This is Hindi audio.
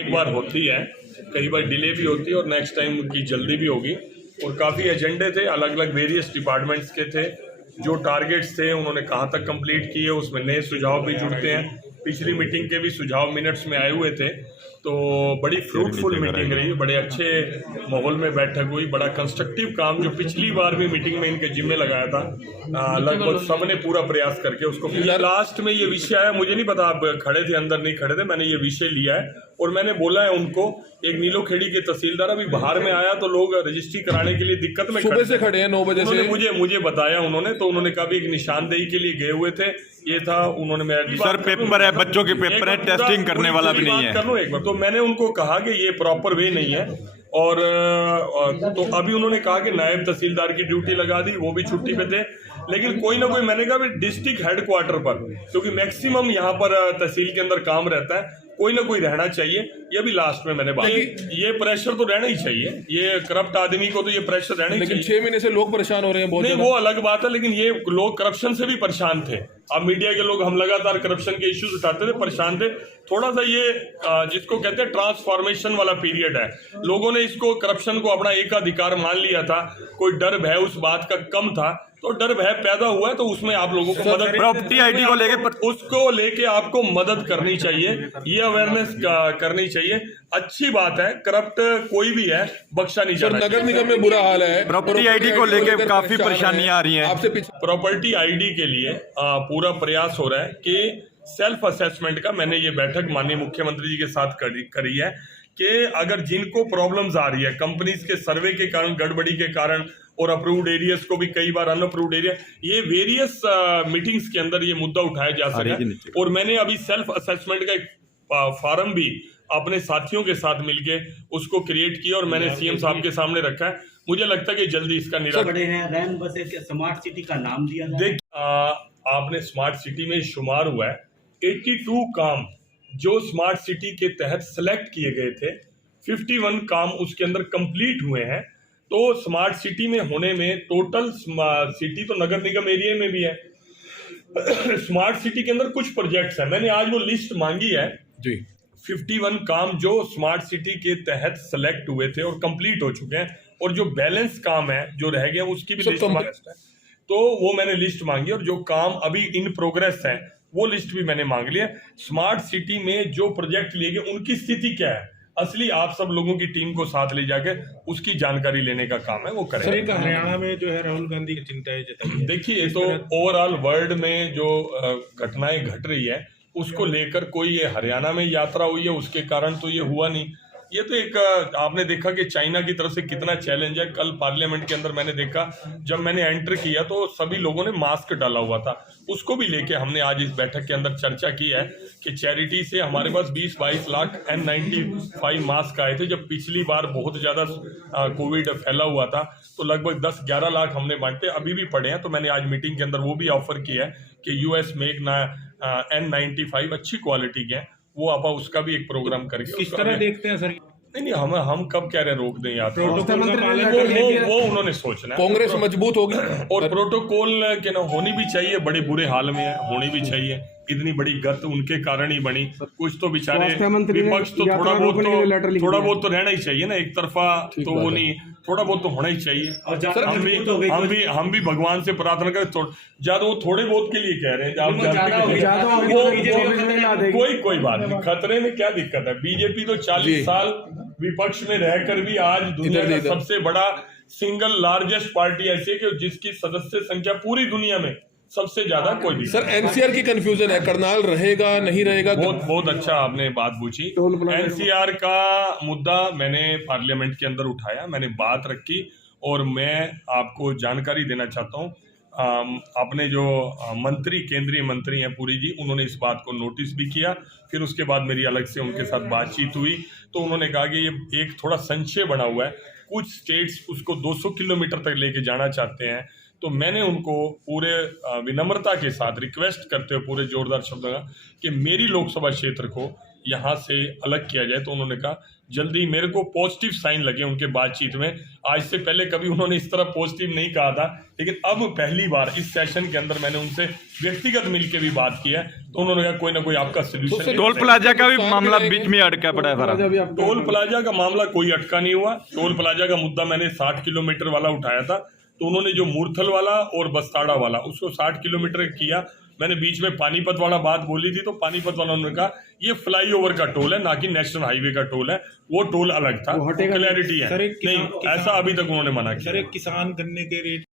एक बार होती है, कई बार डिले भी होती है और नेक्स्ट टाइम उनकी जल्दी भी होगी। और काफ़ी एजेंडे थे, अलग अलग वेरियस डिपार्टमेंट्स के थे। जो टारगेट्स थे उन्होंने कहाँ तक कंप्लीट किए, उसमें नए सुझाव भी जुड़ते हैं। पिछली मीटिंग के भी सुझाव मिनट्स में आए हुए थे, तो बड़ी फ्रूटफुल मीटिंग रही, बड़े अच्छे माहौल में बैठक हुई, बड़ा कंस्ट्रक्टिव काम जो पिछली बार भी मीटिंग में इनके जिम्मे लगाया था, लगभग सबने पूरा प्रयास करके उसको। लास्ट में ये विषय आया, मुझे नहीं पता आप खड़े थे अंदर नहीं खड़े थे, मैंने ये विषय लिया है और मैंने बोला है उनको। एक नीलोखेड़ी के तहसीलदार अभी बाहर में आया तो लोग रजिस्ट्री कराने के लिए दिक्कत में सुबह से खड़े हैं 9 बजे से। मुझे बताया उन्होंने, तो उन्होंने कहा भी एक निशानदेही के लिए गए हुए थे, ये था। उन्होंने मेरा सर पेपर है, बच्चों के पेपर है, टेस्टिंग करने वाला भी नहीं है। कर लो एक बार, तो मैंने उनको कहा कि ये प्रॉपर वे नहीं है। और तो अभी उन्होंने कहा कि नायब तहसीलदार की ड्यूटी लगा दी, वो भी छुट्टी पे थे। लेकिन कोई ना कोई, मैंने कहा डिस्ट्रिक्ट हेडक्वार्टर पर, क्योंकि मैक्सिमम यहाँ पर तहसील के अंदर काम रहता है, कोई ना कोई रहना चाहिए। ये भी लास्ट में मैंने बात, ये प्रेशर तो रहना ही चाहिए, ये करप्ट आदमी को तो ये प्रेशर रहना ही चाहिए। लेकिन 6 महीने से लोग परेशान हो रहे हैं बहुत। नहीं, वो अलग बात है, लेकिन ये लोग करप्शन से भी परेशान थे। अब मीडिया के लोग, हम लगातार करप्शन के इश्यूज उठाते थे, परेशान थे। थोड़ा सा ये जिसको कहते हैं ट्रांसफॉर्मेशन वाला पीरियड है, लोगों ने इसको करप्शन को अपना एकाधिकार मान लिया था, कोई डर भय उस बात का कम था, तो डर भय पैदा हुआ है। तो उसमें आप लोगों को मदद, प्रॉपर्टी आईडी को लेके उसको लेके आपको मदद करनी चाहिए, ये अवेयरनेस करनी चाहिए। अच्छी बात है, करप्ट कोई भी है बख्शा नहीं जाना। नगर निगम में बुरा हाल है, प्रॉपर्टी आईडी को लेके काफी परेशानियां आ रही हैं आपसे। प्रॉपर्टी आईडी के लिए पूरा प्रयास हो रहा है कि सेल्फ असेसमेंट का, मैंने ये बैठक माननीय मुख्यमंत्री जी के साथ करी है कि अगर जिनको प्रॉब्लम्स आ रही है कंपनीज के सर्वे के कारण, गड़बड़ी के कारण, और अप्रूव्ड एरियाज को भी कई बार अनअप्रूव्ड एरिया, ये वेरियस मीटिंग्स के अंदर ये मुद्दा उठाया जा सके। और मैंने अभी सेल्फ असेसमेंट का एक फॉर्म भी अपने साथियों के साथ मिलके उसको क्रिएट किया और मैंने सीएम साहब के सामने रखा है। मुझे लगता है कि जल्दी इसका निराकरण। स्मार्ट सिटी का नाम दिया। देख, आपने स्मार्ट सिटी में शुमार हुआ है 82 काम जो स्मार्ट सिटी के तहत सेलेक्ट किए गए थे, 51 काम उसके अंदर कंप्लीट हुए हैं। तो स्मार्ट सिटी में होने में टोटल स्मार्ट सिटी तो नगर निगम एरिया में भी है। स्मार्ट सिटी के अंदर कुछ प्रोजेक्ट्स हैं, मैंने आज वो लिस्ट मांगी है जी। 51 काम जो स्मार्ट सिटी के तहत सेलेक्ट हुए थे और कंप्लीट हो चुके हैं, और जो बैलेंस काम है जो रह गए उसकी भी लिस्ट है। तो वो मैंने लिस्ट मांगी, और जो काम अभी इन प्रोग्रेस है वो लिस्ट भी मैंने मांग लिया। स्मार्ट सिटी में जो प्रोजेक्ट लिए गए उनकी स्थिति क्या है, असली आप सब लोगों की टीम को साथ ले जाके उसकी जानकारी लेने का काम है, वो करेंगे। हरियाणा में जो है राहुल गांधी की चिंता है। देखिए, तो ओवरऑल वर्ल्ड में जो घटनाएं घट रही है उसको लेकर कोई ये हरियाणा में यात्रा हुई है उसके कारण तो ये हुआ नहीं। ये तो एक आपने देखा कि चाइना की तरफ से कितना चैलेंज है। कल पार्लियामेंट के अंदर मैंने देखा, जब मैंने एंटर किया तो सभी लोगों ने मास्क डाला हुआ था, उसको भी लेके हमने आज इस बैठक के अंदर चर्चा की है कि चैरिटी से हमारे पास 20-22 लाख N95 मास्क आए थे। जब पिछली बार बहुत ज़्यादा कोविड फैला हुआ था तो लगभग 10-11 लाख हमने बांटे, अभी भी पड़े हैं। तो मैंने आज मीटिंग के अंदर वो भी ऑफर किया है कि US मेक N95 अच्छी क्वालिटी के हैं, वो आप उसका भी एक प्रोग्राम करके। किस तरह देखते हैं सर? नहीं, हम कब कह रहे हैं रोक दें यार, वो उन्होंने सोचना है। कांग्रेस मजबूत होगी और प्रोटोकॉल के ना होनी भी चाहिए, बड़े बुरे हाल में है, होनी भी चाहिए। इतनी बड़ी गत उनके कारण ही बनी, कुछ तो बेचारे विपक्ष तो थोड़ा बहुत तो रहना ही चाहिए ना, एक तरफा तो वो नहीं, थोड़ा बहुत तो होना ही चाहिए। हम भी भगवान से प्रार्थना करें, ज्यादा वो थोड़े बहुत के लिए कह रहे हैं, कोई बात नहीं, खतरे में क्या दिक्कत है। बीजेपी तो 40 साल विपक्ष में रहकर भी आज दुनिया का सबसे बड़ा सिंगल लार्जेस्ट पार्टी ऐसी है कि जिसकी सदस्य संख्या पूरी दुनिया में सबसे ज्यादा कोई भी। सर एनसीआर की कंफ्यूजन है, करनाल रहेगा नहीं रहेगा। बहुत अच्छा आपने बात पूछी। एनसीआर का मुद्दा मैंने पार्लियामेंट के अंदर उठाया, मैंने बात रखी, और मैं आपको जानकारी देना चाहता हूँ, अपने जो मंत्री, केंद्रीय मंत्री हैं पुरी जी, उन्होंने इस बात को नोटिस भी किया। फिर उसके बाद मेरी अलग से उनके साथ बातचीत हुई, तो उन्होंने कहा कि ये एक थोड़ा संशय बना हुआ है, कुछ स्टेट्स उसको 200 किलोमीटर तक लेके जाना चाहते हैं। तो मैंने उनको पूरे विनम्रता के साथ रिक्वेस्ट करते हुए पूरे जोरदार शब्दों का कि मेरी लोकसभा क्षेत्र को यहाँ से अलग किया जाए। तो उन्होंने कहा जल्दी, मेरे को पॉजिटिव साइन लगे उनके बातचीत में। आज से पहले कभी उन्होंने इस तरह पॉजिटिव नहीं कहा था, लेकिन अब पहली बार इस सेशन के अंदर मैंने उनसे व्यक्तिगत मिलकर भी बात की है, तो उन्होंने कहा कोई ना कोई आपका सोल्यूशन। टोल प्लाजा का भी मामला बीच में अटका पड़ा है सारा। टोल प्लाजा का मामला कोई अटका नहीं हुआ। टोल प्लाजा का मुद्दा मैंने 60 किलोमीटर वाला उठाया था, तो उन्होंने जो मूर्थल वाला और बस्ताड़ा वाला उसको 60 किलोमीटर किया। मैंने बीच में पानीपत वाला बात बोली थी, तो पानीपत वाला उन्होंने कहा ये फ्लाईओवर का टोल है, ना कि नेशनल हाईवे का टोल है, वो टोल अलग था। क्लैरिटी है सर, एक नहीं, किसान- ऐसा अभी तक उन्होंने मना किया। सर एक किसान गन्ने के रेट